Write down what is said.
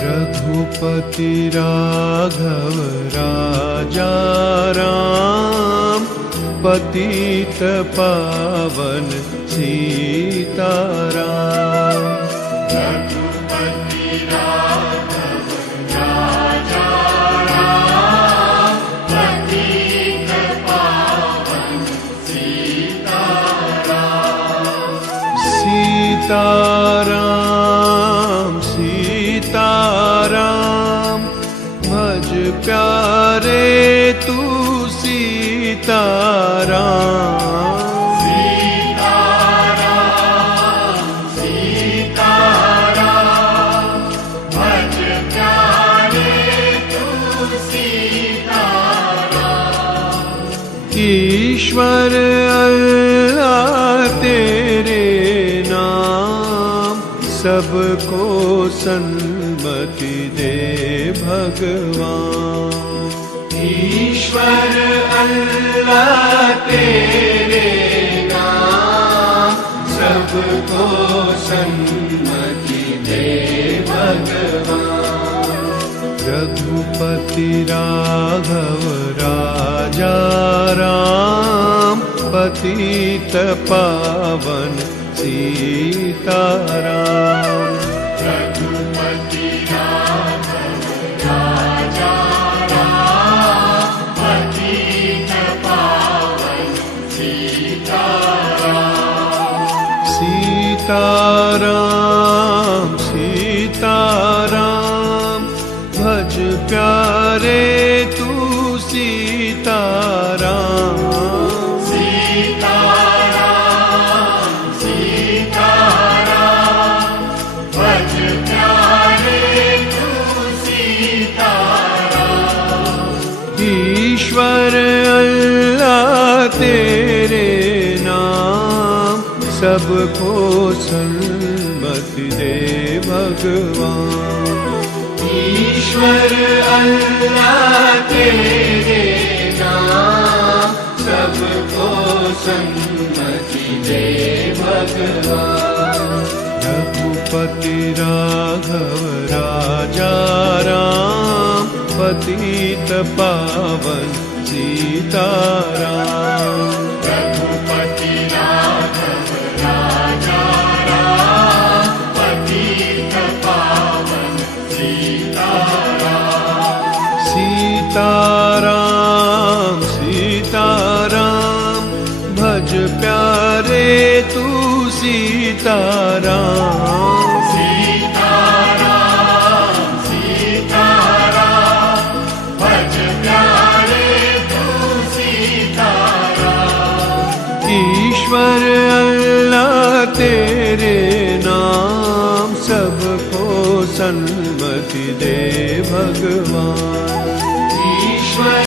रघुपति राघव राजा राम, पतित पावन सीताराम। रघुपति राघव राजा राम, पतित पावन सीताराम। सीताराम सीताराम, भज प्यारे तू सीताराम। सीताराम सीताराम, भज प्यारे तू सीताराम। ईश्वर अल्लाह तेरे नाम, सबको सन्मति दे भगवान। ईश्वर अल्लाह तेरे नाम, सबको सन्मति दे भगवान। रघुपति राघव राजा राम, पतित पावन सीताराम। रघुपति राघव राजा राम, पतित पावन सीताराम। सीताराम सीताराम, भज प्यारे तू सीताराम। सीताराम सीताराम, भज प्यारे तू सीताराम। ईश्वर अल्लाह तेरे नाम, सबको सन्मति दे भगवान। ईश्वर अल्लाह तेरे नाम, सबको सन्मति दे भगवान। रघुपति राघव राजा राम, पतित पावन सीताराम। रघुपति राघव राजा राम, पतित पावन सीताराम। सीताराम सीताराम, भज प्यारे तू सीताराम। सीताराम सीताराम, भज प्यारे तू सीताराम। ईश्वर अल्लाह तेरे नाम, सबको सन्मति दे भगवान।